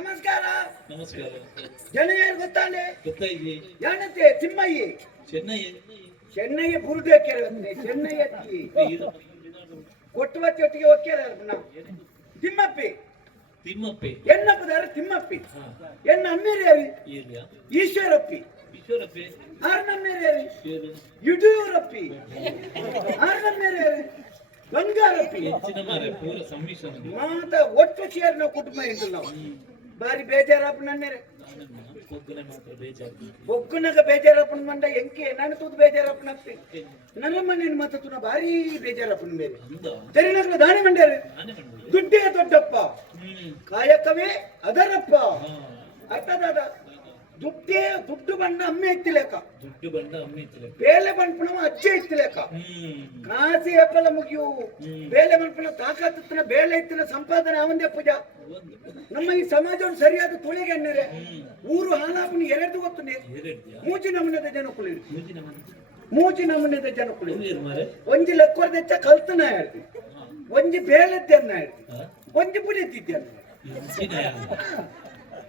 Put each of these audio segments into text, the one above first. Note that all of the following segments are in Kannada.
ನಮಸ್ಕಾರ. ನಮಸ್ಕಾರ. ಜನ ಏನು ಗೊತ್ತಾನೆ? ಗೊತ್ತಾಯ್ತು. ಯಾನಂತೆ ತಿಮ್ಮಯ್ಯಿ. ಚೆನ್ನಯ್ಯ ಬುರುದೆ ಕೇಳುತ್ತೆ. ಚೆನ್ನಯ್ಯ ಕೊಟ್ಟುವತ್ತಿಗೆ ಒಕ್ಕೇರ ತಿಮ್ಮಪ್ಪಿ. ತಿಮ್ಮಪ್ಪಿ ಎನ್ನಪ್ಪದಾರ ತಿಮ್ಮಪ್ಪಿ. ಎನ್ನ ಅಮ್ಮೇರಿಯಾರಿ ಈಶ್ವರಪ್ಪಿ. ಆರ್ನಮ್ಮೇರಿಯಾರಿ ಯಡಿಯೂರಪ್ಪಿ. ಆರ್ನಮ್ಮೇರಿಯಾರಿ ಬಂಗಾರಪ್ಪಿ. ಮಾತ ಒಟ್ಟು ಸೇರಿ ನಾವು ಕುಟುಂಬ ಇದ್ದು ನಾವು ಬಾರಿ ಬೇಜಾರಪ್ಪ ನನ್ನೇರೆ ಒಗ್ಗನಾಗ ಬೇಜಾರಪ್ಪನ ಮಂಡ ಎಂಕೆ ನಾನು ತೂದು ಬೇಜಾರಪ್ಪನ ನನ್ನ ಮನೇನ ಮಾತು ನಾ ಭಾರಿ ಬೇಜಾರಪ್ಪನ ಮೇಲೆ ತೆರಿನಗರ ದಾನಿ ಮಂಡ್ಯಾರ ದುಡ್ಡೇ ದೊಡ್ಡಪ್ಪ ಕಾಯಕವೇ ಅದರಪ್ಪ ಅರ್ಥದಾದ ದುಡ್ಡು ಬಣ್ಣ ಅಮ್ಮೆ ಎತ್ತಿಲೇಕ ಬೇಲೆ ಬಣ್ಪಣವ ಅಜ್ಜೆ ಎತ್ತಿಲೇಕ ಕಾಸಿ ಎಪ್ಪಲ ಮುಗಿಯು ಬೇಲೆ ಬಣ್ಪಣ ತಾಕತ್ತಿನ ಬೇಳೆ ಎತ್ತಿನ ಸಂಪಾದನೆ ಅವಂದೇ ಪೂಜಾ ನಮ್ಮ ಈ ಸಮಾಜವನ್ನು ಸರಿಯಾದ ತುಳಿಗೆ ಅನ್ನರೆ ಊರು ಹಾಲಾಪನ ಎರಡು ಗೊತ್ತು ಮೂಜಿ ನಮೂನದ ಜನಕುಳಿ ಮೂಜಿ ನಮೂನದ ಜನಕುಳಿ ಒಂಜಿ ಲೆಕ್ಕವರ್ದೆಚ್ಚ ಕಲ್ತನ ಹೇಳ್ತಿ ಒಂಜಿ ಬೇಲೆದ್ದನ್ನ ಹೇಳ್ತಿ ಒಂಜಿ ಪುಡಿಯತ್ತಿದ್ದೆ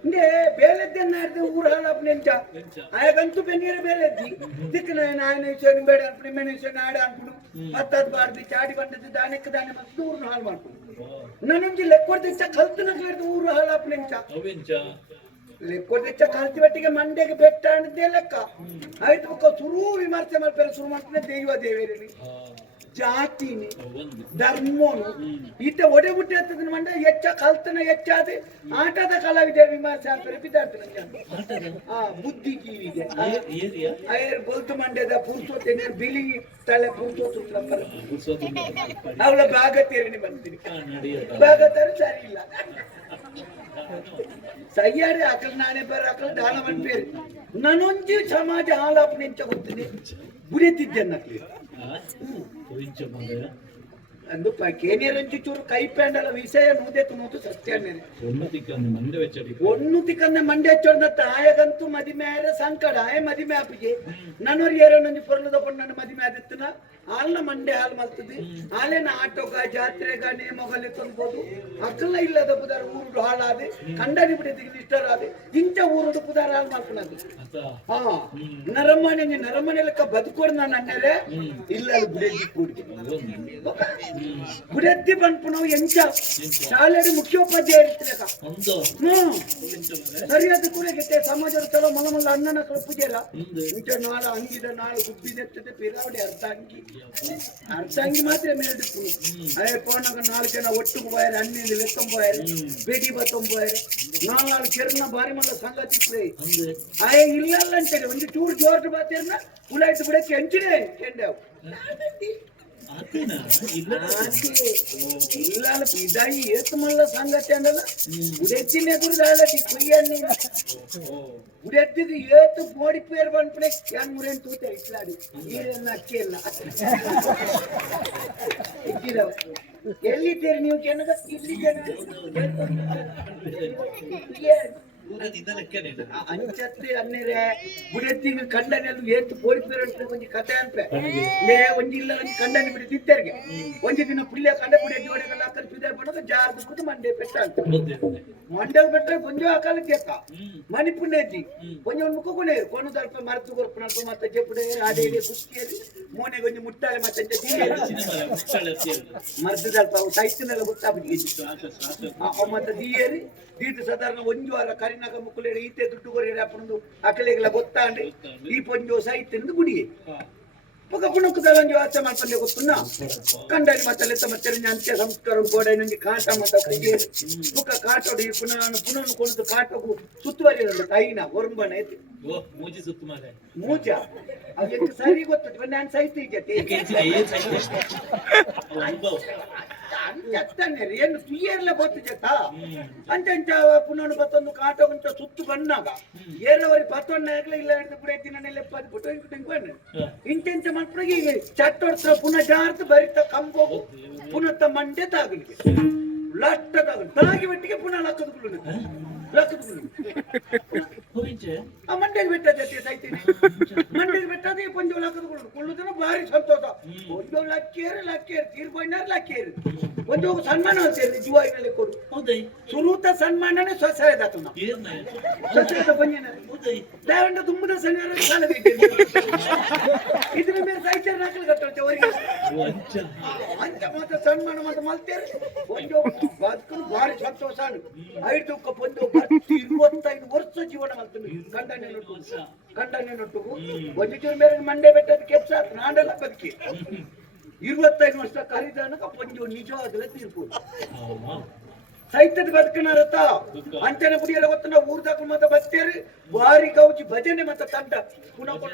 ಇಂದೇ ಬೇಲೆದ್ದನ್ನ ಹೇಳ್ತಿ ಊರು ಹಾಲಾಪನ ಎಂಚ ಆಯಗಂತೂ ಬೆನ್ನೀರ ಬೇರೆ ಎದ್ದಿ ದಿಕ್ಕ ನಾಯನ ವಿಷಯ ಬೇಡ ಅನ್ಪಣಿ ಮೆನ ವಿಷಯ ನಾಡ ಅನ್ಪುಡು ಮತ್ತದ್ ಬಾರ್ದಿ ಚಾಡಿ ಬಂದದ್ದು ದಾನಕ್ಕೆ ದಾನೆ ಮತ್ತೆ ಊರ್ನ ಹಾಳು ಮಾಡ್ಕೊಂಡು ನಾನೊಂದು ಲೆಕ್ಕೊಡ್ದೆಚ್ಚ ಕಲ್ತನ ಹೇಳಿದ ಊರು ಹಾಲಾಪನ ಎಂಚ ಲೆಕ್ಕೊಡ್ದೆಚ್ಚ ಕಲ್ತಿ ಒಟ್ಟಿಗೆ ಮಂಡ್ಯಗೆ ಬೆಟ್ಟ ಅನ್ನದೇ ಲೆಕ್ಕ ಆಯ್ತು ಶುರು ವಿಮರ್ಶೆ ಮಾಡ್ತಾರೆ ಶುರು ಮಾಡ್ತಾನೆ ದೈವ ದೇವೇರಿ ಜಾತಿನಿ ಧರ್ಮನು ಈತ ಒಡೆ ಮುಟ್ಟಿ ಹತ್ತದ ಮಂಡ ಹೆಚ್ಚ ಕಲ್ತನ ಹೆಚ್ಚಾದ ಆಟದ ಕಲಾವಿದರ ವಿಮರ್ಶೆ ಆಗ್ತಾರೆ ಬಿದ್ದಾಡ್ತಾರೆ ಬುದ್ಧಿ ಕೀವಿದೆ ಗೊಲ್ತು ಮಂಡ್ಯದ ಪುರುಷೋತ್ತೆ ಬಿಳಿ ತಲೆ ಪುರುಷೋತ್ತು ಅವಳ ಭಾಗ ತೇರಣಿ ಬಂತೀನಿ ಭಾಗ ತರ ಸರಿ ಇಲ್ಲ ಸಯ್ಯಾರೆ ಅಕಲ್ ನಾನೇ ಬರ ಅಕಲ್ ದಾನ ಮಂಡ್ಪೇರಿ ನಾನೊಂಜಿ ಸಮಾಜ ಹಾಲಾಪನೆ ಎಂಚ ಗೊತ್ತಿದೆ ಬುಡಿಯತ್ತಿದ್ದೆ ಅನ್ನಕ್ಲಿ ಅಂದು ಕೇನಿಯರಂಚು ಚೂರು ಕೈ ಪ್ಯಾಂಡಲ ವಿಷಯ ನೂದೆ ತುಮದು ಸತ್ಯನೇ ಒನ್ನು ತಿಕ್ಕನ್ನೆ ಮಂಡ್ಯ ಹೆಚ್ಚೋಡತ್ತ ಆಯಗಂತೂ ಮದಿಮೇರೆ ಸಂಕಟ ಆಯ ಮದಿಮೆ ಆಪಿಗೆ ನನ್ನೂರು ಏರೊಂದು ಪೊರ್ಲದ ಕೊಂಡು ನನ್ನ ಮದಿಮೆ ಆದಿತ್ತನ ಹಾಲ್ನ ಮಂಡ್ಯ ಹಾಲು ಮಲ್ತದೆ ಹಾಲೇನ ಆಟೋಗ ಜಾತ್ರೆಗ ನೇಮಗಲ್ಲಿ ತಂದ್ಬೋದು ಅಕ್ಕಲ್ಲ ಇಲ್ಲದ ಪುದಾರ ಊರುಡು ಹಾಳಾದೆ ಕಂಡನಿ ಬಿಡಿದ ಇಷ್ಟರಾದೆ ಇಂಚ ಊರುಡು ಪುದಾರ ಹಾಳು ಮಾಡ್ಕೊಂಡದ್ದು ನರಮನೆ ಲೆಕ್ಕ ಬದುಕೋಡು ನಾನು ಅನ್ನರೆ ಇಲ್ಲ ಬುಡೆದ್ದಿ ಕೂಡಿಗೆ ಬುಡೆದ್ದಿ ಬಂದ್ಪುಣವು ಎಂಚ ಶಾಲೆಯಲ್ಲಿ ಮುಖ್ಯೋಪಾಧ್ಯಾಯ ಇರ್ತಿಲೆಕ್ಕ ಸರಿಯಾದ ಕೂಡಗೆ ಸಮಾಜದ ಚಲೋ ಮಲ ಅಣ್ಣನ ಪೂಜೆರ ಇಂಚ ನಾಳ ಅಂಗಿದ ನಾಳು ಗುಬ್ಬಿದೆತ್ತದೆ ಪಿರಾವಡಿ ಅರ್ಧಂಗಿ ಮಾತ್ರ ಮೇಲ್ದಿತ್ತು ಅದೇ ಪೋನಾಗ 4 ಜನ ಒಟ್ಟಿಗೆ ಹೋಯಾರ ಹಣ್ಣಿಂದ ಲೆಕ್ಕ ಹೋಯಾರ ಬೇಟಿ ಬತ್ತೊಂಬ ಹೋಯಾರ 4 ಕೆರ್ನ ಬಾರಿ ಮಲ್ಲ ಸಂಗತಿ ಅಯ್ಯ ಇಲ್ಲ ಅಂತೇಳಿ ಒಂದು ಚೂರು ಜೋರ್ದು ಬಾತೇರ್ನ ಉಲಾಯ್ತು ಬಿಡಕ್ಕೆ ಹಂಚಿನೇ ಕೆಂಡವು ಇಲ್ಲ ಇದಾಗಿ ಏತ್ ಮಲ್ಲ ಸಂಗತಿ ಅನ್ನಲ್ಲ ಉಡೆತ್ತಿನ ಎದುರುದಾಳಟಿ ಕುಯ್ಯಣ್ಣಿ ಉಡೆತ್ತಿದ್ದು ಏತು ಮೋಡಿ ಪೇರ್ ಬಂದ್ಬಿಡೆ ಹೆಂಗ್ ಮುರೇನ್ ತೂತೆ ಇಟ್ಲಾಡಿ ನೀರೇನ ಅಕ್ಕಿ ಇಲ್ಲ ಇಕ್ಕಿದವ ಎಲ್ಲಿದ್ದೀರಿ ನೀವು ಕೆನಗ ಇಲ್ಲಿದ್ದೇನೆ ಅಂಚತ್ತಿ ಅನ್ನಿರೆ ಬುಡೆತ್ತಿಗೆ ಕಂಡನೆಲ್ಲ ಏತು ಪೋಡಿಪೇರು ಅಂತ ಒಂದು ಕಥೆ ಅನ್ಪೆ ಒಂಜಿಲ್ಲ ಒಂದು ಕಂಡನಿ ಬಿಡಿ ತಿತ್ತರಿಗೆ ಒಂದು ದಿನ ಪುಳ್ಯ ಕಂಡ ಬಿಡಿ ಜೋಡಿಗೆಲ್ಲ ಹಾಕಲು ಪಿದೆ ಬಣ್ಣದ ಜಾರ್ದು ಕೂತು ಮಂಡ್ಯ ಬೆಟ್ಟ ಅಂತ ಮಂಡ್ಯ ಬೆಟ್ಟ ಕೊಂಚ ಹಾಕಲು ಕೇಕ ಮನಿ ಪುಣ್ಯಜ್ಜಿ ಕೊಂಚ ಮುಖ ಕೊನೆಯರು ಕೊನದಲ್ಪ ಮರತು ಕೊರ್ಪನಲ್ಪ ಮತ್ತೆ ಜಪ್ಪುಡೆ ಆಡೆ ಕುಸ್ತಿಯರಿ ಮೋನೆ ಕೊಂಚ ಮುಟ್ಟಾಲೆ ಮತ್ತೆ ಮರದಲ್ಪ ಅವು ಸೈತಿನೆಲ್ಲ ಗೊತ್ತಾಗ್ಬಿಟ್ಟು ಮತ್ತೆ ದಿಯೇರಿ ದೀತು ಸಾಧಾರಣ ಒಂದು ವಾರ ಕರಿನಾಗ ಮುಕ್ಕಲೇಡಿ ಈತೆ ದುಡ್ಡು ಕೊರೇರಿ ಅಪ್ಪನದು ಅಕಲೆಗೆಲ್ಲ ಗೊತ್ತಾಂಡ್ರಿ ಈ ಪೊಂಜು ಸೈತಿಂದು ಗುಡಿಯೇ ಪಕ್ಕ ಕುಣುಕುದಲಂಜು ಆಚೆ ಮಾಡ್ಕೊಂಡೆ ಗೊತ್ತುನ್ನ ಕಂಡನಿ ಮತ್ತೆ ಲೆತ್ತ ಮತ್ತೆ ಅಂತ್ಯ ಸಂಸ್ಕಾರ ಗೋಡೆ ನಂಗೆ ಕಾಟ ಮತ ಪೂಜೆ ಮುಖ ಕಾಟೋಡಿ ಪುನಃ ಕೊಣದು ಕಾಟೋಗು ಸುತ್ತುವರಿ ಕೈನ ಒರಂಬಣ ಐತಿ ಮೂಜ ಅದು ಸರಿ ಗೊತ್ತು ನಾನು ಸೈತಿ ಜೊತೆ ಅಂತಾನೆ ಏನು ತುಯ್ಯರ್ಲ ಗೊತ್ತು ಜತ ಅಂಚ ಪುನಃ ಬತ್ತೊಂದು ಕಾಟ ಉಂಟ ಸುತ್ತು ಬಂದಾಗ ಏರವರಿ ಪತ್ತೊಂಡ ಆಗ್ಲ ಇಲ್ಲ ಹಿಡಿದು ಬಿಡೈತಿ ನನ್ನ ಲೆಪ್ಪದು ಬಿಟ್ಟು ಇಂಚೆಂಚ ಮಕ್ಕಳಿಗೆ ಈಗ ಚಟ್ಟೊಡ್ತ ಪುನಃ ಜಾರ್ತು ಬರಿತ ಕಂಬೋಗು ಪುನಃ ಮಂಡೆ ತಾಗಲಿಕ್ಕೆ ಲಟ್ಟ ತಾಗಿ ಒಟ್ಟಿಗೆ ಪುನಃ ಲಕ್ಕದ ಆ ಮಂಡ್ಯಗೆ ಬೆಟ್ಟ ಜೊತೆ ಸೈತೀನಿ ಮಂಡ್ಯಗೆ ಬೆಟ್ಟದ ಕೊಂಚ ಲಕ್ಕದ ಕುಳ್ಳುದನ ಭಾರಿ ಸಂತೋಷ ಒಂದು ಲಕ್ಕೇರು ತೀರ್ಕೊಂಡಾರ ಲಕ್ಕೇರು ಒಂದು ಸನ್ಮಾನ ಅಂತೀರಿ ಜೀವಾಯಿನಲ್ಲಿ ಕೊಡು ಸುರೂತ ಸನ್ಮಾನನೇ ಸ್ವಸಹಾಯದ ಸ್ವಸಹಾಯದ ಬಂಜನ ದಾವಂಡ ತುಂಬದ ಸನ್ಮಾನ ಸಾಲ ಇದ್ರ ಮೇಲೆ ಸಾಹಿತ್ಯ ನಾಲ್ಕು ಕಟ್ಟೋತೆ ಅವರಿಗೆ ಅಂಚ ಮಾತ್ರ ಸನ್ಮಾನ ಮಾತ್ರ ಮಲ್ತೇರಿ ಒಂದು ಬದುಕಲು ಭಾರಿ ಸಂತೋಷ ಐದು ಒಂದು 25 ವರ್ಷ ಜೀವನ ಮಾಡ್ತೀನಿ ಕಂಡನೆ ನೊಟ್ಟು ಒಂದು ಜೀವ ಮೇಲೆ ಮಂಡೆ ಬೆಟ್ಟದ ಕೆಪ್ಸ ನಾಡೆಲ್ಲ ಬದುಕಿ 25 ವರ್ಷ ಕರಿದಾನಕ ಒಂದು ನಿಜವಾದ ತೀರ್ಪು ಸಾಹಿತ್ಯದ ಬದುಕನಾರತ್ತ ಅಂಚನೆ ಬುಡಿಯಲ್ಲ ಗೊತ್ತ ಊರ್ದಾಕ ಮತ ಬರ್ತೇರಿ ಭಾರಿ ಗೌಜಿ ಭಜನೆ ಮತ ತಂಡ ಪುನಃ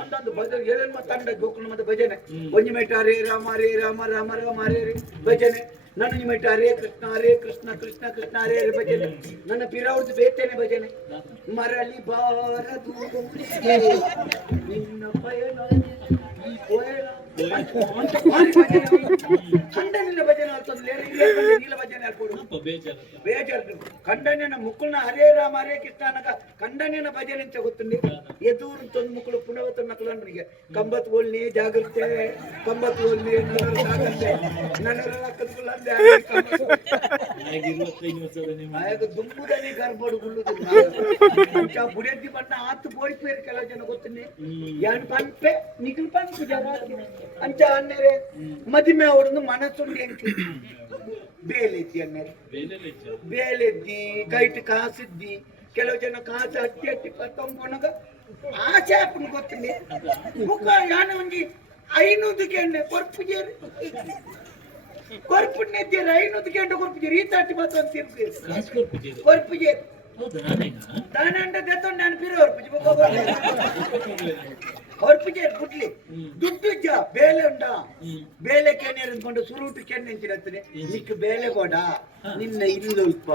ಅಂದೊಂದು ಭಜನೆ ಏನೇನು ಮತ ತಂಡ ಗೋಕುಲ ಮತ ಭಜನೆ ಒಂಜಿ ಮೇಟ ಹರೇ ರಾಮ ರಾಮ ರಾಮ ಹರೇ ಭಜನೆ ನನ್ನ ನಿಮಿಟ ಹರೇ ಕೃಷ್ಣ ಕೃಷ್ಣ ಕೃಷ್ಣ ಹರೇ ಭಜನೆ ನನ್ನ ಪಿರಾವ್ರದ್ದು ಬೇತೇನೆ ಭಜನೆ ಮರಳಿ ಬಾರದು ನಿನ್ನ ಪಯಣ ಈ ಪಯಣ ಖಂಡನಿನ ಭಜನೆ ಆಗ್ತದೆ ನೀಲ ಭಜನೆ ಆಗ್ಬೋದು ಬೇಜಾರು ಖಂಡನಿನ ಮುಕ್ಕಳನ ಹರೇ ರಾಮ ಹರೇ ಕೃಷ್ಣ ಅನ್ನಕ ಖಂಡನಿನ ಭಜನೆ ಅಂತ ಗೊತ್ತುಂಡಿ ಎದುರು ತಂದು ಮುಕ್ಕಳು ಪುನವತ್ತ ನಕಲನಿಗೆ ಕಂಬತ್ ಓಲ್ನಿ ಜಾಗ್ರತೆ ಕಂಬತ್ ಓಲ್ನಿ ನನರ ಕತ್ಕೊಳ್ಳಂದೆ ದುಂಬುದನಿ ಗರ್ಭಡು ಗುಳ್ಳುದು ಬುಡೆದ್ದಿ ಬಣ್ಣ ಆತು ಬೋಯ್ಪೇರು ಕೆಲವು ಜನ ಗೊತ್ತುಂಡಿ ಯಾನ್ ಪನ್ಪೆ ನಿಖಿಲ್ ಪನ್ಪು ಜನ ಅಂಚ ಅನ್ನೇರೆ ಮದಿಮೆ ಅವಡನ್ನು ಮನಸ್ಸುಂಡಿ ಎಂಕಿ ಬೇಲೆದ್ದಿ ಅನ್ನೇರೆ ಬೇಲೆದ್ದಿ ಕೈಟ್ ಕಾಸಿದ್ದಿ ಕೆಲವು ಜನ ಕಾಸು ಹಟ್ಟಿ ಪತ್ತೊಂಬೊಣಗ ಆಸೆ ಹಾಕೊಂಡು ಗೊತ್ತಿಲ್ಲ ಮುಖ ಯಾನ ಒಂಜಿ 500 ಗೆಣ್ಣೆ ಕೊರ್ಪುಜೇರಿ ಕೊರ್ಪುಣ್ಣೆದ್ದೀರ 500 ಗೆಂಡ ಕೊರ್ಪುಜೇರಿ ಈ ತಟ್ಟಿ ಬತ್ತ ತಿರ್ಪು ಕೊರ್ಪುಜೇರಿ ದಾನಂಡ ದೆತ್ತೊಂಡು ನಾನು ಪಿರ ಹೊರ್ಪುಜೆ ಗುಡ್ಲಿ ದುಡ್ಡು ಬೇಲೆ ಉಂಡ ಬೇಲೆ ಕೆನೆ ಅಂದ್ಕೊಂಡು ಸುರುಟು ಕೆನೆ ಅಂತಿರತ್ತದೆ ನಿಕ್ ಬೇಲೆ ಕೊಡ ನಿನ್ನ ಇಲ್ಲುಲ್ಪ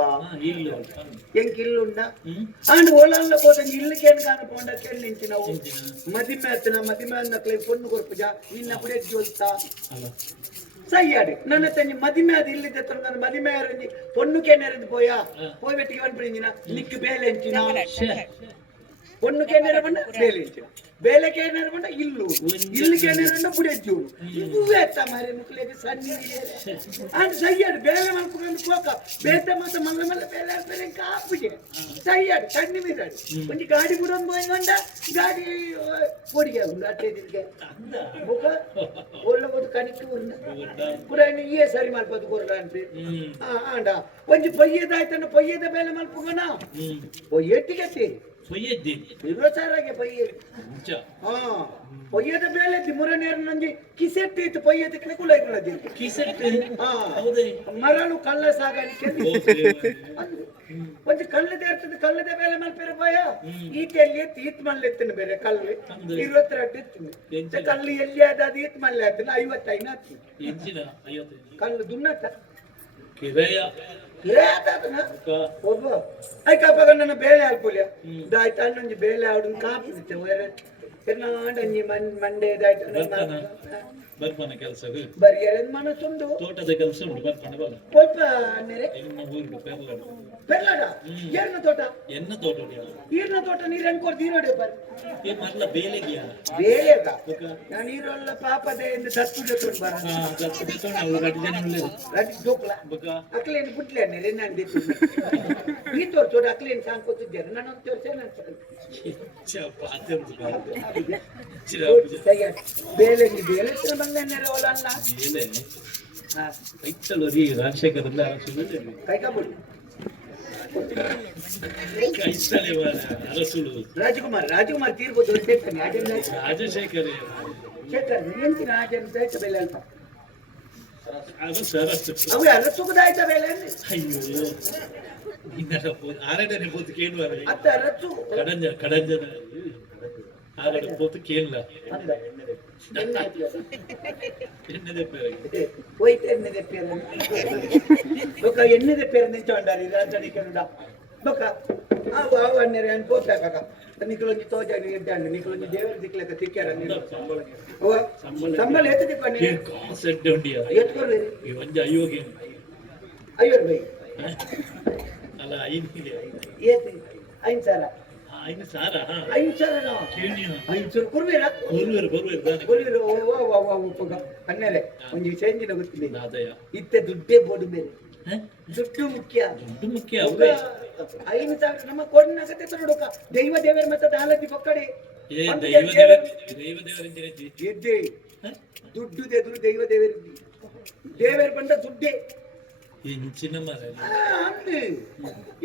ಎಂಕ್ ಇಲ್ಲುಂಡ ಅಂಡ್ ಒಳಲ್ಲ ಹೋದಂಗೆ ಇಲ್ಲು ಕೆನ್ ಕಾಣಕೊಂಡ ಕೆನ್ ನಿಂತಿ ನಾವು ಮದಿಮೆ ಹತ್ತನ ಮದಿಮೆ ಅನ್ನಕ್ಲೆ ಪೊಣ್ಣು ಕೊರ್ಪುಜ ನಿನ್ನ ಪುಡೆ ಜೋಲ್ತಾ ಸೈಯಾಡಿ ನನ್ನ ತಂಗಿ ಮದಿಮೆ ಅದು ಇಲ್ಲಿದ್ದೆ ನನ್ನ ಮದಿಮೆ ಪೊಣ್ಣು ಕೆನೆರದು ಪೋಯಾ ಪೋಯ್ ಬೆಟ್ಟಿಗೆ ಬಂದ್ಬಿಡಿಂಜಿನ ನಿಕ್ ಬೇಲೆ ಎಂಚಿನ ಪೊಣ್ಣು ಕೆನೆರ ಬಂಡ ಬೇಲೆ ಎಂಚಿನ ಬೇಲೆ ಕೇನಾರ ಬಂಡ ಇಲ್ಲು ಕೇನಾರ ಪುಡೆಜ್ಜು ಇವುವೇ ಎತ್ತ ಮಾರಿ ಮುಕ್ಲಿಗೆ ಸನ್ನಿ ಅಂಡ್ ಸೈಯಾಡು ಬೇಲೆ ಮಾಡ್ಕೊಂಡು ಹೋಗ ಬೇತೆ ಮತ್ತೆ ಮಲ್ಲ ಮಲ್ಲ ಬೇಲೆ ಬೇರೆ ಕಾಪುಜೆ ಸೈಯಾಡು ಕಣ್ಣಿ ಮೀರಾಡು ಒಂದು ಗಾಡಿ ಬಿಡೋದು ಹೋಯ್ಕೊಂಡ ಗಾಡಿ ಪೊಡಿಗೆ ಉಂಡು ಅಟ್ಟೆ ತಿರ್ಗೆ ಮುಖ ಒಳ್ಳೆ ಒಂದು ಕಣಿಕೆ ಉಂಡ ಕೂಡ ಈ ಸರಿ ಮಾಡ್ಬೋದು ಕೊರ್ರ ಅಂತ ಆಂಡ ಒಂದು ಪೊಯ್ಯದಾಯ್ತನ ಪೊಯ್ಯದ ಬೇಲೆ ಮಲ್ಪೋಗೋಣ ಪೊಯ್ಯಟ್ಟಿಗೆ ಸೇರಿ ಸಾರಾಗೆ ಪೊಯ್ಯದ ಬೇಲೆ ಮುರನೇರು ನಂಜಿ ಕಿಸೆಟ್ ಇತ್ತು ಪೊಯ್ಯದ ಕುಲೈಕೊಳ್ಳದಿ ಕಿಸೆಟ್ ಮರಳು ಕಳ್ಳ ಸಾಗಾಣಿಕೆ ಒಂದು ಕಳ್ಳದ ಇರ್ತದೆ ಕಳ್ಳದ ಬೇಲೆ ಮಲ್ಪೇರ ಪೋಯ ಈಟೆಲ್ಲಿ ಎತ್ತಿ ಈತ್ ಮಲ್ಲೆ ಎತ್ತಿನ ಬೇರೆ ಕಲ್ಲು 22 ಎತ್ತಿನ ಕಲ್ಲು ಎಲ್ಲಿ ಅದು ಈತ್ ಮಲ್ಲೆ ಆಯ್ತಲ್ಲ 55 ಕಲ್ಲು ದುನ್ನತ್ತ ಒಬ್ಬ ಐಕಪ್ಪಾಗ ನನ್ನ ಬೇಳೆ ಹಾಕ್ಬೋಲಿಯ ದಾಯ್ತ ಅನ್ನೊಂದು ಬೇಳೆ ಆಡು ಕಾಪಿರುತ್ತೆ ಎರ್ನಾಡಂಜಿ ಮಂಡೆ ಬರ್ಪನ ಕೆಲಸ ಬರೀ ಎರಡು ಮನಸ್ಸುಂಡು ತೋಟದ ಕೆಲಸ ಉಂಟು ಬರ್ಪನ ಸ್ವಲ್ಪ ನೆರೆ ಪೆರ್ಲಾಡ ಏರ್ನ ತೋಟ ಎನ್ನ ತೋಟ ಈರ್ನ ತೋಟ ನೀರು ಹೆಂಗ್ ಈರೋಡೆ ಬರ್ ಮಲ್ಲ ಬೇಲೆಗಿಯ ಬೇಲೆಗ ನಾನು ಈರೋಲ್ಲ ಪಾಪದೆ ಎಂದು ತತ್ತು ಜೊತೆ ಬರ ಗಡ್ಡಿ ಜೋಕ್ಲ ಅಕ್ಲೇನು ಬಿಟ್ಲೆ ನೆರೆ ನಾನು ದಿತ್ತು ಈ ತೋರ್ಸೋಡು ಅಕ್ಲೇನು ಸಾಂಕೋತಿದ್ದೇನೆ ನಾನು ಒಂದು ತೋರ್ಸೆ ಬೇಲೆ ಬೇಲೆ ಬಂಗನ್ನೆರೆ ಒಲ ಅಲ್ಲ ರಾಜಶೇಖರ್ ಕೈಕಾಬಿಡಿ ರಾಜಕುಮಾರ್ ತೀರ್ಬೋದು ರಾಜಶೇಖರ್ ಶೇಖರ್ ನಿಂತಿನ ರಾಜನ್ ದೈತ ಬೇಲೆ ಅಲ್ಪ ಅವು ಅರಸುಗದಾಯ್ತ ಬೇಲೆ ಅಯ್ಯೋ ಆರನೇ ಪೋತು ಕೇಳುವ ಅತ್ತ ಅರಸು ಕಡಂಜನ ಆರಡೆ ಪೋತು ಕೇಳಲ್ಲ ಎಣ್ಣೆ ಹಾಕ್ಲಿಲ್ಲ. ಎಣ್ಣೆದೆ ಪೇರಿಗೆ ಹೋಯ್ತು ಎಣ್ಣೆದೆ ಪೇರು ಬೊಕ್ಕ ಎಣ್ಣೆದೆ ಪೇರು ನಿಂಚೊಂಡಾರಿ ರಾಜನಿಕನುಡ ಬೊಕ್ಕ ಅವು ಅವು ಅನ್ನೇರೆ ಅನ್ ಪೋತಾಕ ನಿಕ್ಲೊಂಜಿ ತೋಜಾಗಿ ಇದ್ದಾಂಡು ನಿಕ್ಲೊಂಜಿ ದೇವರ ದಿಕ್ಲೆಕ್ಕ ತಿಕ್ಕ್ಯಾರ ಅವ ಸಂಬಳ ಎತ್ತು ತಿಕ್ಕೊಂಡಿ ಕಾಸು ಎಡ್ಡೆ ಉಂಡಿಯ ಎತ್ಕೊಳ್ರಿ ಈ ಒಂಜಿ ಅಯ್ಯೋಗೆ ಅಯ್ಯೋರ್ ಬೈ ಅಲ್ಲ ಐನಿಗೆ ಏತಿ 5,000 ಐನು ಸಾರ 5,000 ನಾವು ಕೇಣಿಯ 5,000 ಕೊಡ್ಬೇರಾ ಬರುವರು ತಾನೆ ಕೊಡ್ಬೇರು ಉಪ್ಪಗ ಅನ್ನೇರೆ ಒಂಜಿ ಚೇಂಜಿನ ಗೊತ್ತಿಲ್ಲ ನಾದಯ ಇತ್ತೆ ದುಡ್ಡೇ ಬೋಡು ಬೇರೆ ದುಡ್ಡು ಮುಖ್ಯ ದುಡ್ಡು ಮುಖ್ಯ ಅವೇ 5,000 ನಮ್ಮ ಕೊಡ್ನಾಗತ್ತೆ ನೋಡಕ ದೈವ ದೇವರ ಮತ್ತೆ ದಾಲತಿ ಪಕ್ಕಡೆ ಏ ದೈವ ದೇವರಿಂದಿರಜ್ಜಿ ಎದ್ದೆ ದುಡ್ಡು ದೇದ್ರು ದೈವ ದೇವರ ಬಂದ ದುಡ್ಡೇ ಹೆಂಚಿನ ಮರ ಅಂದು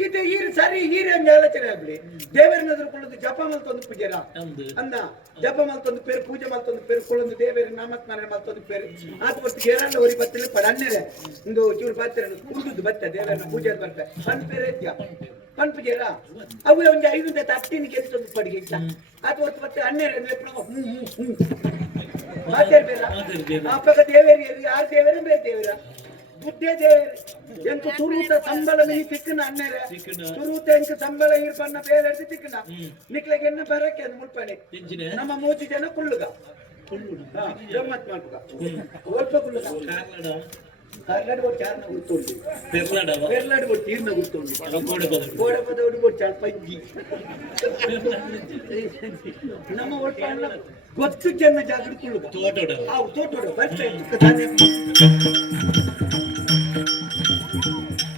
ಇದು ಈರು ಸರಿ ಈರು ಹಂಗೆ ಆಲೋಚನೆ ಆಗ್ಲಿ ದೇವರನ್ನ ಎದುರುಕೊಳ್ಳೋದು ಜಪ ಮಲ್ತೊಂದು ಪೂಜೆರ ಅಂದು ಅಂದ ಜಪ ಮಲ್ತೊಂದು ಪೇರು ಪೂಜೆ ಮಲ್ತೊಂದು ಪೇರು ಕೊಳ್ಳೊಂದು ದೇವರ ನಾಮಸ್ಮರಣೆ ಮಲ್ತೊಂದು ಪೇರು ಆತ ಬರ್ತಿ ಏರಲ್ಲ ಒರಿ ಬತ್ತಲೆ ಪಡನ್ನೆಲೆ ಒಂದು ಚೂರು ಪಾತ್ರೆ ಕುಂಡುದು ಬತ್ತ ದೇವರನ್ನ ಪೂಜೆ ಬರ್ತೆ ಪನ್ ಪೇರು ಇದ್ಯಾ ಪನ್ ಪೂಜೆರ ಅವು ಒಂದು 5 ತಟ್ಟಿನ ಕೆಲ್ಸೊಂದು ಪಡಿಗೆ ಇಟ್ಟ ಆತ ಹೊತ್ತು ಮತ್ತೆ ಅನ್ನೇರೆ ಅಂದ್ರೆ ಮಾತೇರ್ ಬೇಡ ಅಪ್ಪಗ ದೇವರಿ ಯಾರು ದೇವರ ಬೇರೆ ದೇವರ ಬುದ್ಧೇ ದೇವರ ಎಂಕು ತುರುತ ಸಂಬಳ ನೀ ತಿಕ್ಕನ ಅನ್ನೇರೆ ತುರುತ ಎಂಕು ಸಂಬಳ ಇರ್ ಬಣ್ಣ ಬೇರೆ ತಿಕ್ಕನ ನಿಕ್ಲೆಗೆ ಎನ್ನ ಬರಕ್ಕೆ ಅದು ಮುಲ್ಪನೆ ನಮ್ಮ 3 ಜನ ಕುಳ್ಳುಗ ಗಮ್ಮತ್ ಮಾಡ್ಕ ಸ್ವಲ್ಪ ಕುಳ್ಳುಗ ಕಾರ್ನಾಡ್ ಕೊಟ್ಟು ಚಾರ್ನ ಗುರ್ತುಂಡು ಪೆರ್ಲಾಡ್ ಕೊಟ್ಟು ತೀರ್ನ ಗುರ್ತುಂಡು ಗೋಡೆ ಪದೋಡು ಕೊಟ್ಟು ಚಾರ್ ಪಂಜಿ ನಮ್ಮ ಒಟ್ಟು ಗೊತ್ತು ಜನ ಜಾಗೃತಿ ಕುಳ್ಳುಗ ತೋಟೋಡ ಬರ್ತಾ